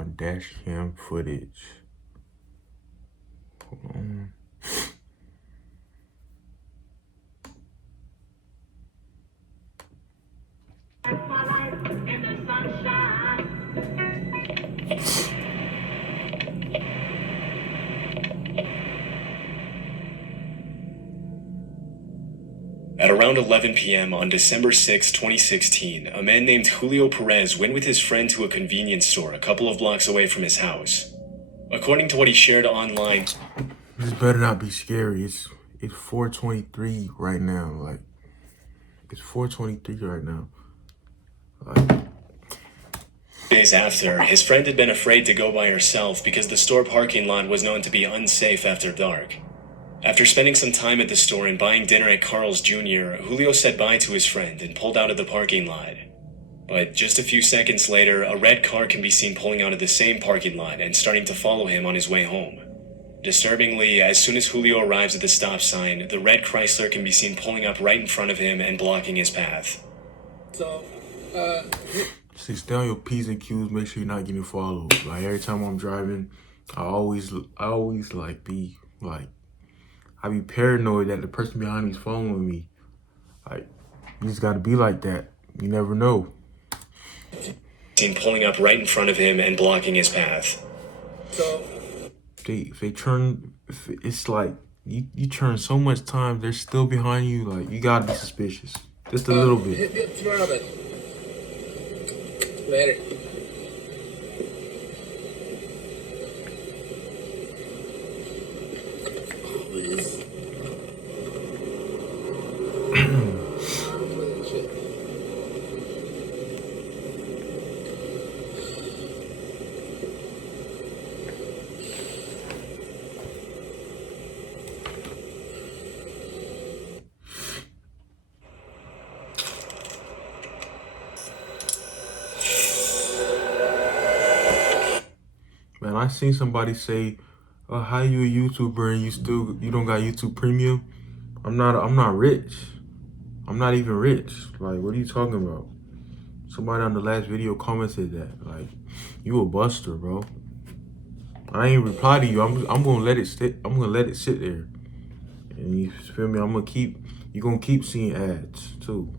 on dash cam footage. Hold on. At around 11 p.m. on December 6, 2016, a man named Julio Perez went with his friend to a convenience store a couple of blocks away from his house. According to what he shared online, this better not be scary. It's 4:23 right now. Like, it's 4:23 right now. Like, days after, his friend had been afraid to go by herself because the store parking lot was known to be unsafe after dark. After spending some time at the store and buying dinner at Carl's Jr., Julio said bye to his friend and pulled out of the parking lot. But just a few seconds later, a red car can be seen pulling out of the same parking lot and starting to follow him on his way home. Disturbingly, as soon as Julio arrives at the stop sign, the red Chrysler can be seen pulling up right in front of him and blocking his path. See, stay on your P's and Q's, make sure you're not getting followed. Like, every time I'm driving, I always like be like, I be paranoid that the person behind me is following me. Like, you just gotta be like that. You never know. Seen pulling up right in front of him and blocking his path. If it's like, you turn so much time, they're still behind you, like, you gotta be suspicious. Just a little bit. Later. Man, I seen somebody say, how you a YouTuber and you don't got YouTube Premium? I'm not rich. I'm not even rich. Like, what are you talking about? Somebody on the last video commented that. Like, you a buster, bro. I ain't reply to you. I'm gonna let it sit. I'm gonna let it sit there. And you feel me? You're gonna keep seeing ads too.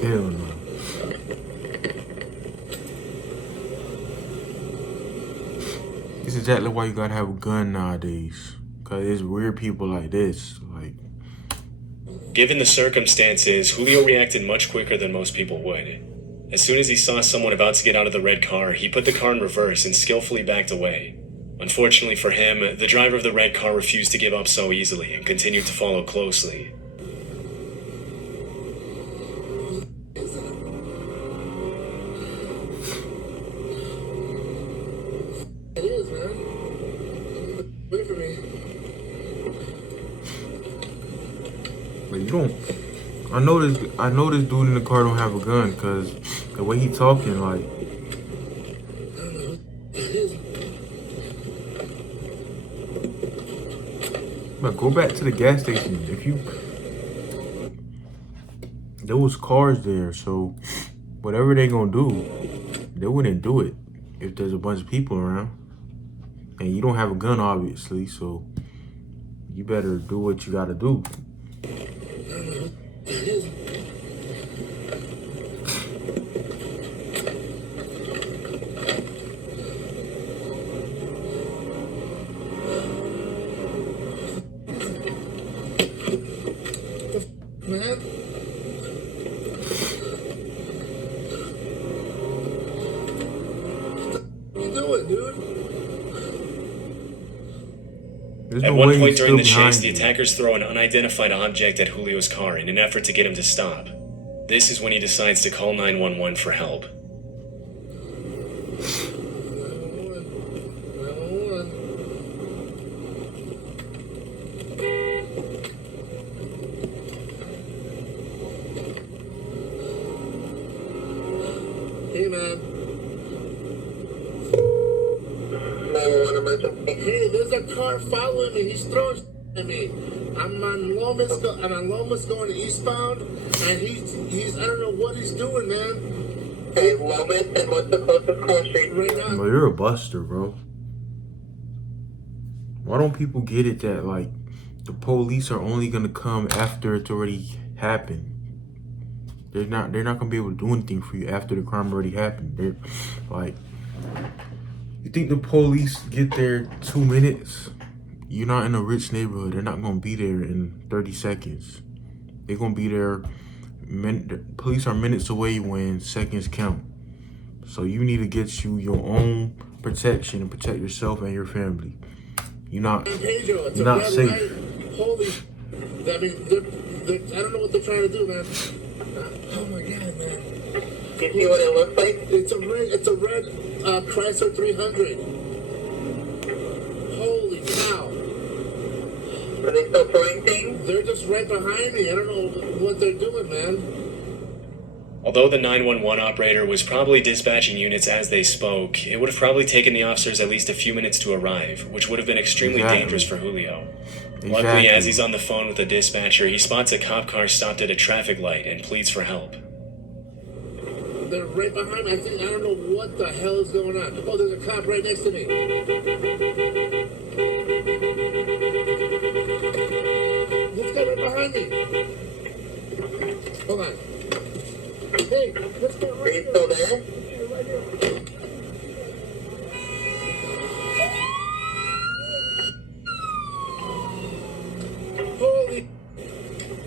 Hell no. This is exactly why you gotta have a gun nowadays. Cause it's weird people like this. Like, given the circumstances, Julio reacted much quicker than most people would. As soon as he saw someone about to get out of the red car, he put the car in reverse and skillfully backed away. Unfortunately for him, the driver of the red car refused to give up so easily and continued to follow closely. It is, man. Wait for me. but you don't. I know this dude in the car don't have a gun, cause the way he talking, like. But go back to the gas station. There was cars there, so whatever they gonna do, they wouldn't do it if there's a bunch of people around. And you don't have a gun, obviously, so you better do what you gotta do. Man. What you doing, dude? At one point during the chase, the attackers throw an unidentified object at Julio's car in an effort to get him to stop. This is when he decides to call 911 for help. Hey, man. Hey, there's a car following me. He's throwing at me. I'm on Lomas going eastbound, and he's I don't know what he's doing, man. Hey, Lomas, and what's the closest cross street? Right now. Bro, you're a buster, bro. Why don't people get it that, like, the police are only gonna come after it's already happened? They're not gonna be able to do anything for you after the crime already happened. They're like, you think the police get there 2 minutes? You're not in a rich neighborhood. They're not gonna be there in 30 seconds. They're gonna be there. The police are minutes away when seconds count. So you need to get you your own protection and protect yourself and your family. You're not Pedro, it's you're a not red safe. light. Holy, I mean, I don't know what they're trying to do, man. Oh my God, man. You see what it looks like? It's a red Chrysler 300. Holy cow. Are they still throwing things? They're just right behind me. I don't know what they're doing, man. Although the 911 operator was probably dispatching units as they spoke, it would have probably taken the officers at least a few minutes to arrive, which would have been extremely dangerous for Julio. Luckily, as he's on the phone with the dispatcher, he spots a cop car stopped at a traffic light and pleads for help. They're right behind me. I don't know what the hell is going on. Oh, there's a cop right next to me. This guy right behind me. Hold on. Hey, let's go Are right you here. still there? Right here. Holy.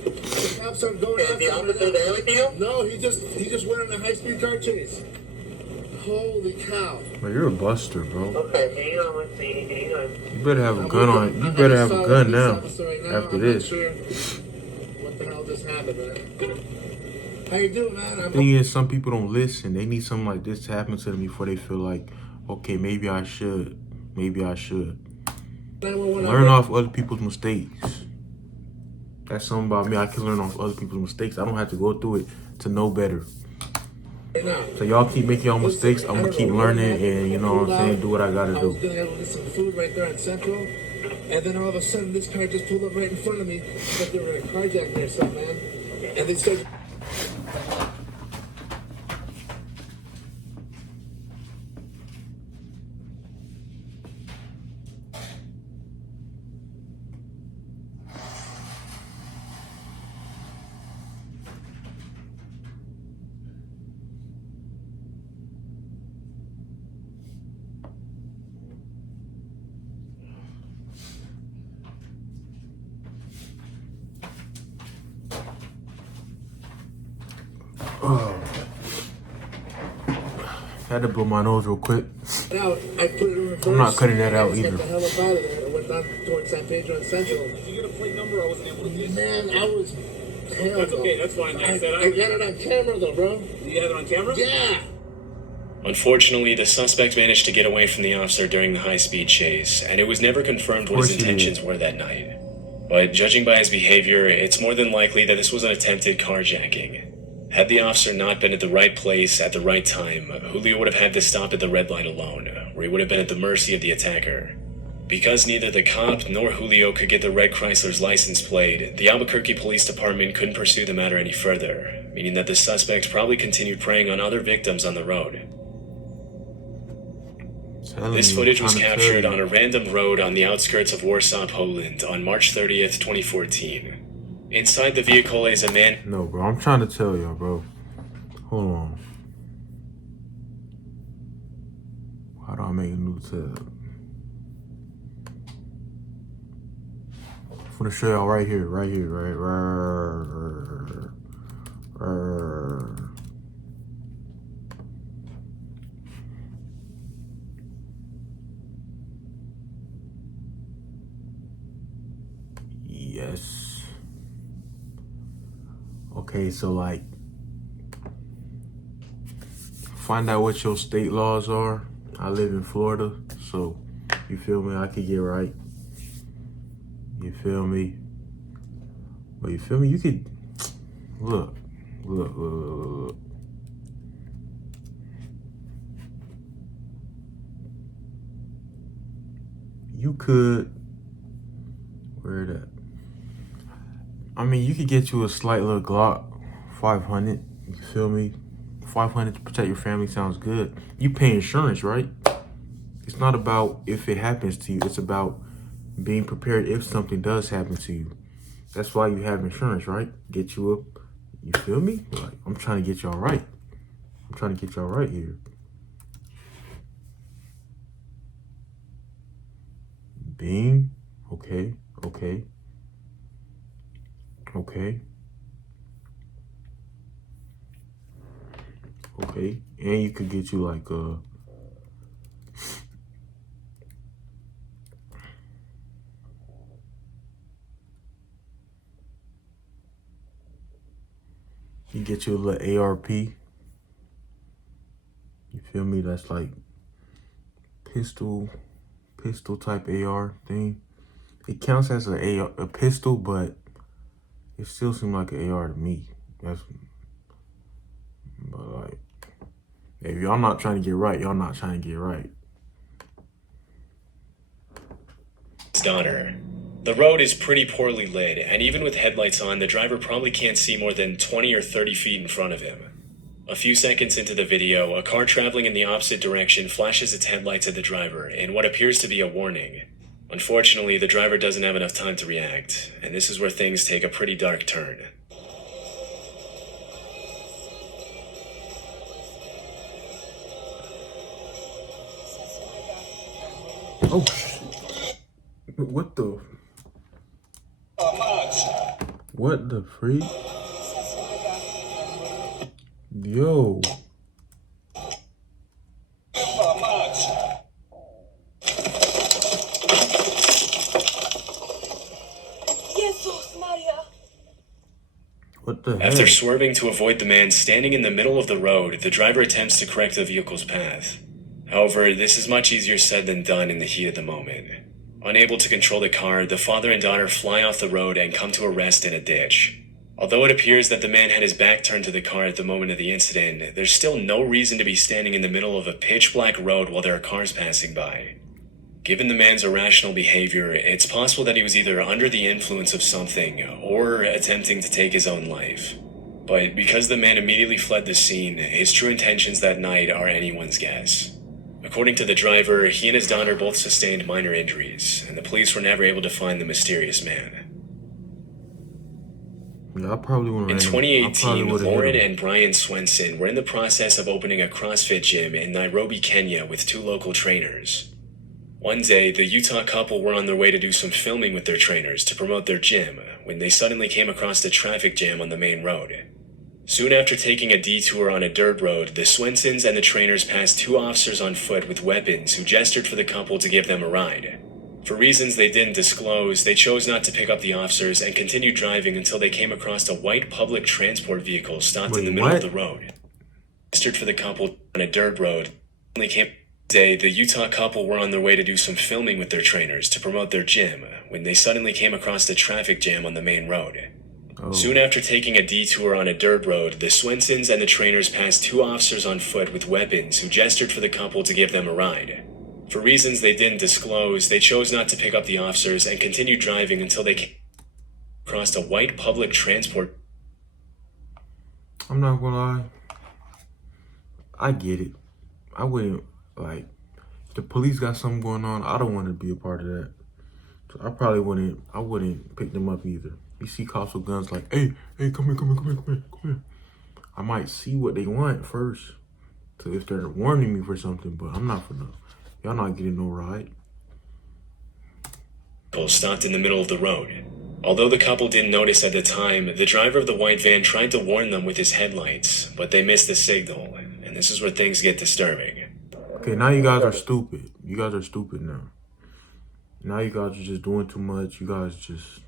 The cops are going Is the after officer me. there with you? No, he just went on a high-speed car chase. Holy cow. Bro, you're a buster, bro. Okay, hang on, let's see, hang on. You better have a gun on. You better have a gun now. After I'm this. not sure what the hell just happened, man. How you doing, man? Thing is, some people don't listen. They need something like this to happen to them before they feel like, okay, maybe I should. Maybe I should. Learn off other people's mistakes. That's something about me. I can learn off other people's mistakes. I don't have to go through it to know better. So y'all keep making your own mistakes. I'm gonna keep learning and, you know what I'm saying, do what I gotta I was do. gonna go get some food right there in Central, and then all of a sudden this car just pulled up right in front of me, like they were in a carjacking or something, man. And they started. Had to blow my nose real quick. Out, I put it in reverse. I'm not cutting that out I just either. got the hell up out of there. I went down towards San Pedro and Central. Did you get a plate number? I wasn't able to get it. Man, I was. Hell That's no. okay, that's fine. I got it on camera though, bro. You have it on camera? Yeah. Unfortunately, the suspect managed to get away from the officer during the high-speed chase, and it was never confirmed what his intentions were that night. But judging by his behavior, it's more than likely that this was an attempted carjacking. Had the officer not been at the right place at the right time, Julio would have had to stop at the red light alone, where he would have been at the mercy of the attacker. Because neither the cop nor Julio could get the red Chrysler's license plate, the Albuquerque Police Department couldn't pursue the matter any further, meaning that the suspects probably continued preying on other victims on the road. This footage was captured on a random road on the outskirts of Warsaw, Poland on March 30th, 2014. Inside the vehicle is a man. No, bro, I'm trying to tell y'all, bro. Hold on. How do I make a new tab? I'm gonna show y'all right here, right. Yes. Okay, so like, find out what your state laws are. I live in Florida, so you feel me? I could get right. You feel me? But you feel me? You could look. could. Where that? I mean, you could get you a slight little Glock 500. You feel me? 500 to protect your family sounds good. You pay insurance, right? It's not about if it happens to you. It's about being prepared if something does happen to you. That's why you have insurance, right? Get you up. You feel me? Like, I'm trying to get y'all right. I'm trying to get y'all right here. Bing. Okay. Okay. Okay. Okay. And you could get you like you get you a little ARP. You feel me? That's like pistol type AR thing. It counts as a pistol, but it still seems like an AR to me. But like, if y'all not trying to get right, y'all not trying to get right. His daughter. The road is pretty poorly lit, and even with headlights on, the driver probably can't see more than 20 or 30 feet in front of him. A few seconds into the video, a car traveling in the opposite direction flashes its headlights at the driver in what appears to be a warning. Unfortunately, the driver doesn't have enough time to react, and this is where things take a pretty dark turn. Oh, shit. What the? What the freak? Yo. What the heck? After swerving to avoid the man standing in the middle of the road, the driver attempts to correct the vehicle's path. However, this is much easier said than done in the heat of the moment. Unable to control the car, the father and daughter fly off the road and come to a rest in a ditch. Although it appears that the man had his back turned to the car at the moment of the incident, there's still no reason to be standing in the middle of a pitch-black road while there are cars passing by. Given the man's irrational behavior, it's possible that he was either under the influence of something or attempting to take his own life. But because the man immediately fled the scene, his true intentions that night are anyone's guess. According to the driver, he and his daughter both sustained minor injuries, and the police were never able to find the mysterious man. Yeah, I probably wouldn't. In 2018, Lauren and Brian Swenson were in the process of opening a CrossFit gym in Nairobi, Kenya with two local trainers. One day, the Utah couple were on their way to do some filming with their trainers to promote their gym when they suddenly came across a traffic jam on the main road. Soon after taking a detour on a dirt road, the Swensons and the trainers passed two officers on foot with weapons who gestured for the couple to give them a ride. For reasons they didn't disclose, they chose not to pick up the officers and continued driving until they came across a white public transport vehicle stopped in the middle of the road. Gestured for the couple on a dirt road. Day, the Utah couple were on their way to do some filming with their trainers to promote their gym when they suddenly came across a traffic jam on the main road. Soon after taking a detour on a dirt road, the Swensons and the trainers passed two officers on foot with weapons who gestured for the couple to give them a ride. For reasons they didn't disclose, they chose not to pick up the officers and continued driving until they came across a white public transport. I'm not gonna lie. I get it. I wouldn't, like, if the police got something going on, I don't want to be a part of that. So I probably wouldn't pick them up either. You see cops with guns like, hey, come here. I might see what they want first, to if they're warning me for something, but I'm not for no. Y'all not getting no ride. Stopped in the middle of the road. Although the couple didn't notice at the time, the driver of the white van tried to warn them with his headlights, but they missed the signal, and this is where things get disturbing. Okay, now you guys are stupid. You guys are stupid now. Now you guys are just doing too much. You guys just...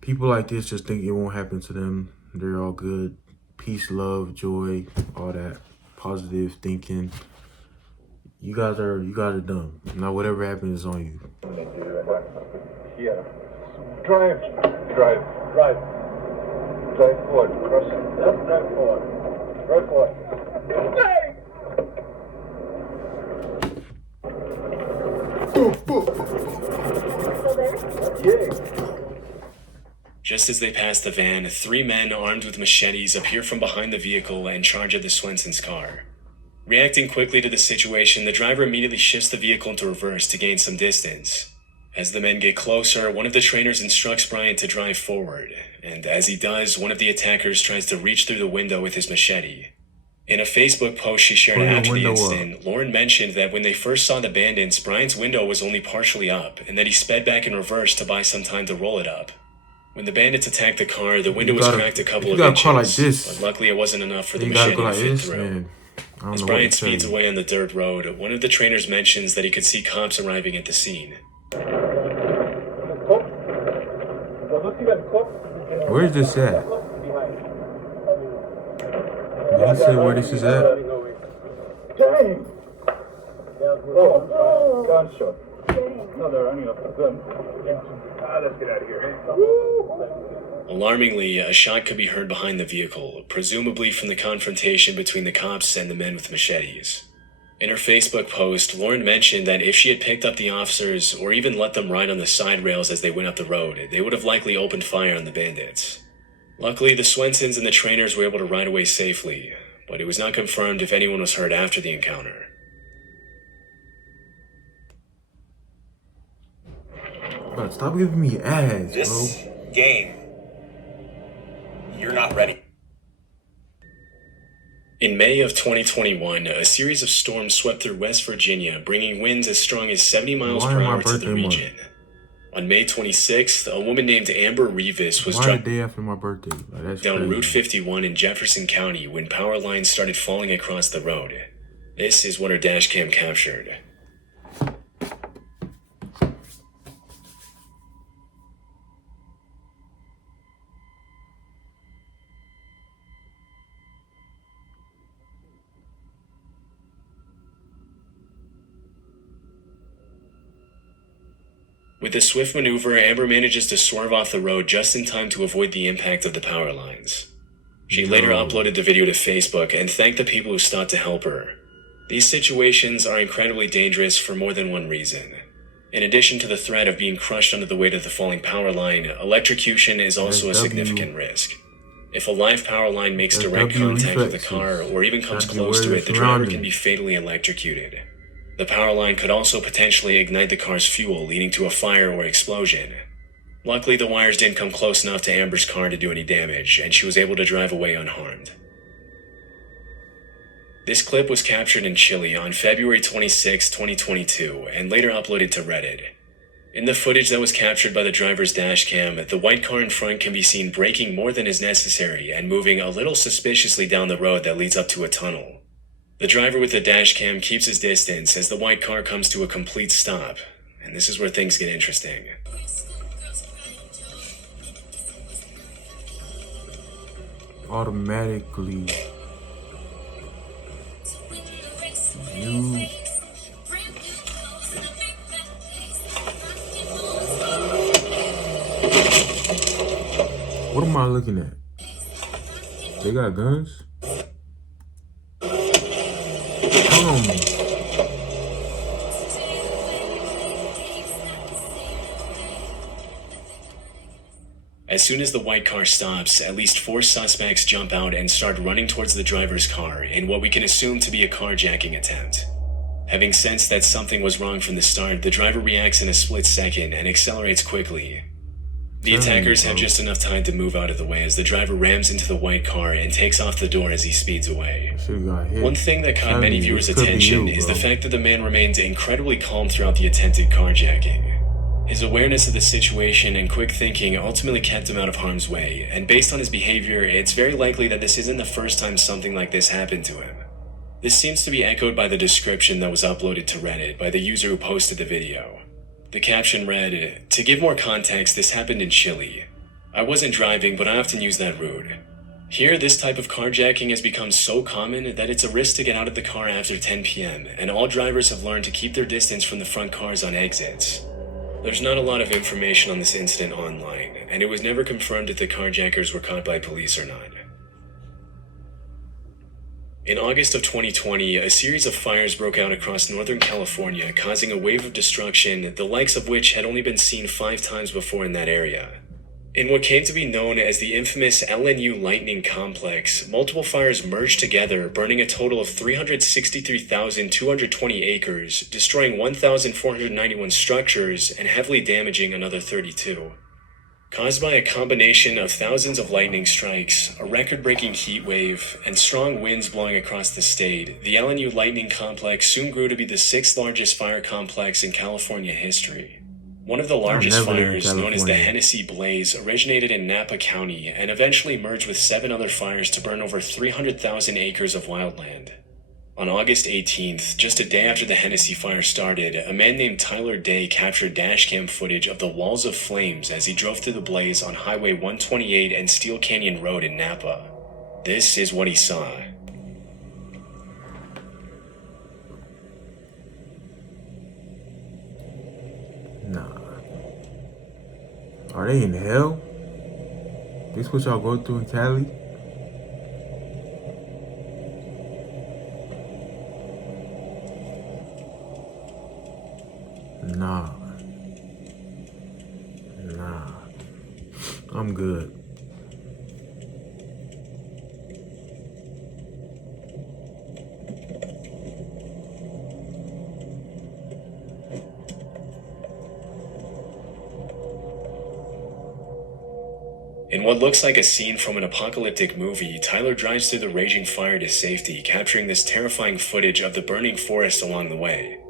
People like this just think it won't happen to them. They're all good. Peace, love, joy, all that positive thinking. You guys are dumb. Now whatever happens is on you. Yeah. Drive forward. Cross it. Yep, drive forward. Hey! Just as they pass the van, 3 men armed with machetes appear from behind the vehicle and charge at the Swenson's car. Reacting quickly to the situation, the driver immediately shifts the vehicle into reverse to gain some distance. As the men get closer, one of the trainers instructs Bryant to drive forward, and as he does, one of the attackers tries to reach through the window with his machete. In a Facebook post she shared after the incident, Lauren mentioned that when they first saw the bandits, Bryant's window was only partially up, and that he sped back in reverse to buy some time to roll it up. When the bandits attacked the car, the window was cracked a couple of inches, but luckily it wasn't enough for the machete to fit through. As Bryant speeds away on the dirt road, one of the trainers mentions that he could see cops arriving at the scene. Where's this at? Did he say where this is at? Dang! Oh, gunshot. No, they're running up the gun. Let's get out of here. Alarmingly, a shot could be heard behind the vehicle, presumably from the confrontation between the cops and the men with machetes. In her Facebook post, Lauren mentioned that if she had picked up the officers or even let them ride on the side rails as they went up the road, they would have likely opened fire on the bandits. Luckily, the Swensons and the trainers were able to ride away safely, but it was not confirmed if anyone was hurt after the encounter. But stop giving me ads, bro. This game, you're not ready. In May of 2021, a series of storms swept through West Virginia, bringing winds as strong as 70 miles per hour to the region. On May 26th, a woman named Amber Rivas was driving the day after my birthday. Like, down crazy. Route 51 in Jefferson County when power lines started falling across the road. This is what her dash cam captured. With a swift maneuver, Amber manages to swerve off the road just in time to avoid the impact of the power lines. She later uploaded the video to Facebook and thanked the people who stopped to help her. These situations are incredibly dangerous for more than one reason. In addition to the threat of being crushed under the weight of the falling power line, electrocution is also a significant risk. If a live power line makes direct contact with the car or even comes close to it, the driver can be fatally electrocuted. The power line could also potentially ignite the car's fuel, leading to a fire or explosion. Luckily, the wires didn't come close enough to Amber's car to do any damage, and she was able to drive away unharmed. This clip was captured in Chile on February 26, 2022, and later uploaded to Reddit. In the footage that was captured by the driver's dash cam, the white car in front can be seen braking more than is necessary and moving a little suspiciously down the road that leads up to a tunnel. The driver with the dash cam keeps his distance as the white car comes to a complete stop, and this is where things get interesting. Automatically. What am I looking at? They got guns? As soon as the white car stops, at least 4 suspects jump out and start running towards the driver's car in what we can assume to be a carjacking attempt. Having sensed that something was wrong from the start, the driver reacts in a split second and accelerates quickly. The attackers have just enough time to move out of the way as the driver rams into the white car and takes off the door as he speeds away. One thing that caught many viewers' attention is the fact that the man remained incredibly calm throughout the attempted carjacking. His awareness of the situation and quick thinking ultimately kept him out of harm's way, and based on his behavior, it's very likely that this isn't the first time something like this happened to him. This seems to be echoed by the description that was uploaded to Reddit by the user who posted the video. The caption read, "To give more context, this happened in Chile. I wasn't driving, but I often use that route. Here, this type of carjacking has become so common that it's a risk to get out of the car after 10 p.m., and all drivers have learned to keep their distance from the front cars on exits." There's not a lot of information on this incident online, and it was never confirmed if the carjackers were caught by police or not. In August of 2020, a series of fires broke out across Northern California, causing a wave of destruction, the likes of which had only been seen 5 times before in that area. In what came to be known as the infamous LNU Lightning Complex, multiple fires merged together, burning a total of 363,220 acres, destroying 1,491 structures, and heavily damaging another 32. Caused by a combination of thousands of lightning strikes, a record-breaking heat wave, and strong winds blowing across the state, the LNU Lightning Complex soon grew to be the 6th largest fire complex in California history. One of the largest fires, known as the Hennessy Blaze, originated in Napa County and eventually merged with 7 other fires to burn over 300,000 acres of wildland. On August 18th, just a day after the Hennessy fire started, a man named Tyler Day captured dashcam footage of the walls of flames as he drove through the blaze on Highway 128 and Steel Canyon Road in Napa. This is what he saw. Nah. Are they in hell? This what y'all go through in Cali? Nah. I'm good. In what looks like a scene from an apocalyptic movie, Tyler drives through the raging fire to safety, capturing this terrifying footage of the burning forest along the way.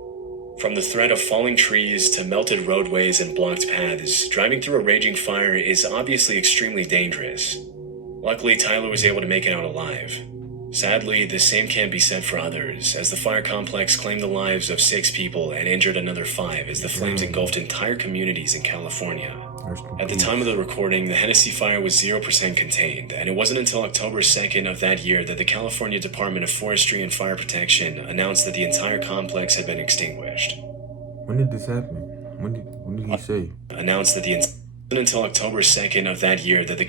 From the threat of falling trees to melted roadways and blocked paths, driving through a raging fire is obviously extremely dangerous. Luckily, Tyler was able to make it out alive. Sadly, the same can't be said for others, as the fire complex claimed the lives of 6 people and injured another 5 as the flames engulfed entire communities in California. At the time of the recording, the Hennessy fire was 0% contained, and it wasn't until October 2nd of that year that the California Department of Forestry and Fire Protection announced that the entire complex had been extinguished. When did this happen? When did he say? Announced that it wasn't until October 2nd of that year that the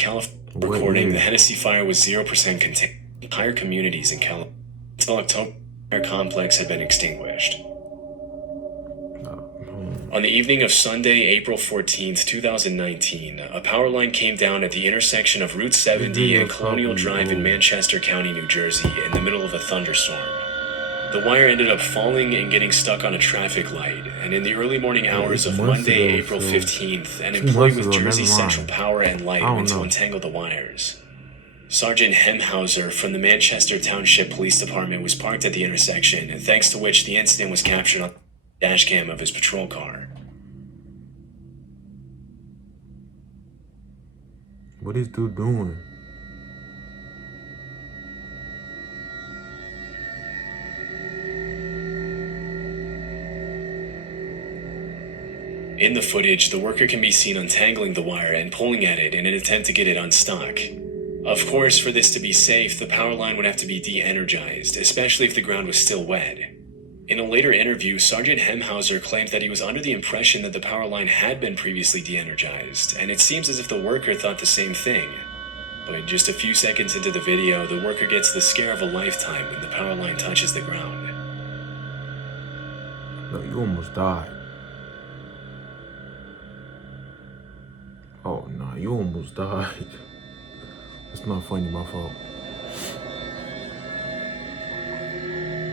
recording, the Hennessy fire was 0% contained. Entire communities in California until October, the entire complex had been extinguished. On the evening of Sunday, April 14th, 2019, a power line came down at the intersection of Route 70 and Colonial Drive in Manchester County, New Jersey, in the middle of a thunderstorm. The wire ended up falling and getting stuck on a traffic light, and in the early morning hours of Monday, April 15th, an employee with Jersey Central Power and Light went to untangle the wires. Sergeant Hemhauser from the Manchester Township Police Department was parked at the intersection, thanks to which the incident was captured on the dashcam of his patrol car. What is dude doing? In the footage, the worker can be seen untangling the wire and pulling at it in an attempt to get it unstuck. Of course, for this to be safe, the power line would have to be de-energized, especially if the ground was still wet. In a later interview, Sergeant Hemhauser claimed that he was under the impression that the power line had been previously de-energized, and it seems as if the worker thought the same thing. But just a few seconds into the video, the worker gets the scare of a lifetime when the power line touches the ground. No, you almost died. Oh, nah, you almost died. It's not funny, my fault.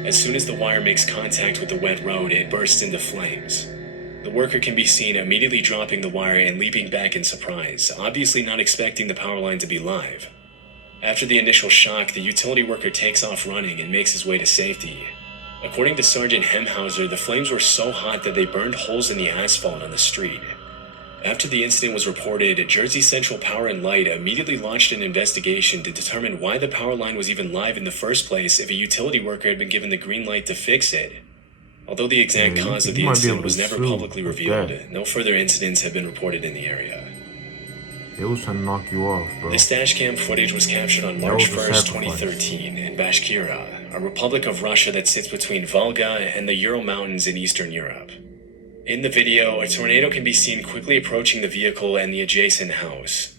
As soon as the wire makes contact with the wet road, it bursts into flames. The worker can be seen immediately dropping the wire and leaping back in surprise, obviously not expecting the power line to be live. After the initial shock, the utility worker takes off running and makes his way to safety. According to Sergeant Hemhauser, the flames were so hot that they burned holes in the asphalt on the street. After the incident was reported, Jersey Central Power and Light immediately launched an investigation to determine why the power line was even live in the first place if a utility worker had been given the green light to fix it. Although the exact cause of the incident was never publicly revealed, no further incidents have been reported in the area. They was trying to knock you off, bro. This dashcam footage was captured on March 1st, 2013 in Bashkira, a republic of Russia that sits between Volga and the Ural Mountains in Eastern Europe. In the video, a tornado can be seen quickly approaching the vehicle and the adjacent house.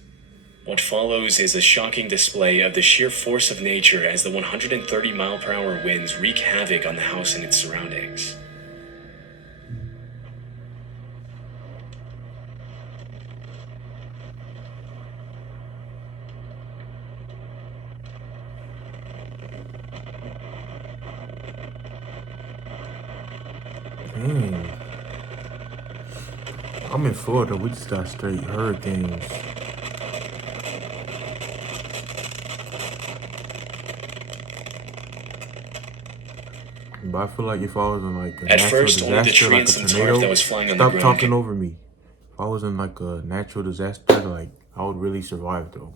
What follows is a shocking display of the sheer force of nature as the 130-mile-per-hour winds wreak havoc on the house and its surroundings. Dang. I'm in Florida. We just got straight hurricanes. But I feel like if I was in like a At natural first, only the disaster, tree like and a some tarp tornado, that was flying on the stop ground talking over me. If I was in like a natural disaster, like I would really survive though.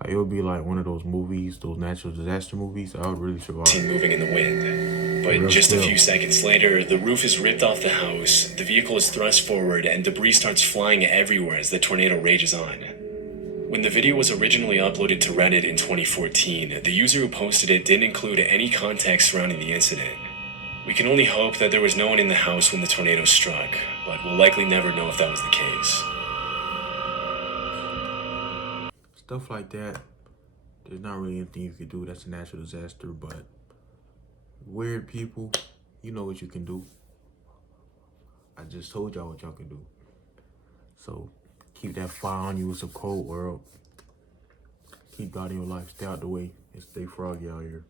Like it would be like one of those movies, those natural disaster movies. I would really survive. seen moving in the wind. But Real just a still. few seconds later, the roof is ripped off the house, the vehicle is thrust forward, and debris starts flying everywhere as the tornado rages on. When the video was originally uploaded to Reddit in 2014, the user who posted it didn't include any context surrounding the incident. We can only hope that there was no one in the house when the tornado struck, but we'll likely never know if that was the case. Stuff like that, there's not really anything you can do. That's a natural disaster, but weird people, you know what you can do. I just told y'all what y'all can do. So keep that fire on you. It's a cold world. Keep God in your life. Stay out the way and stay froggy out here.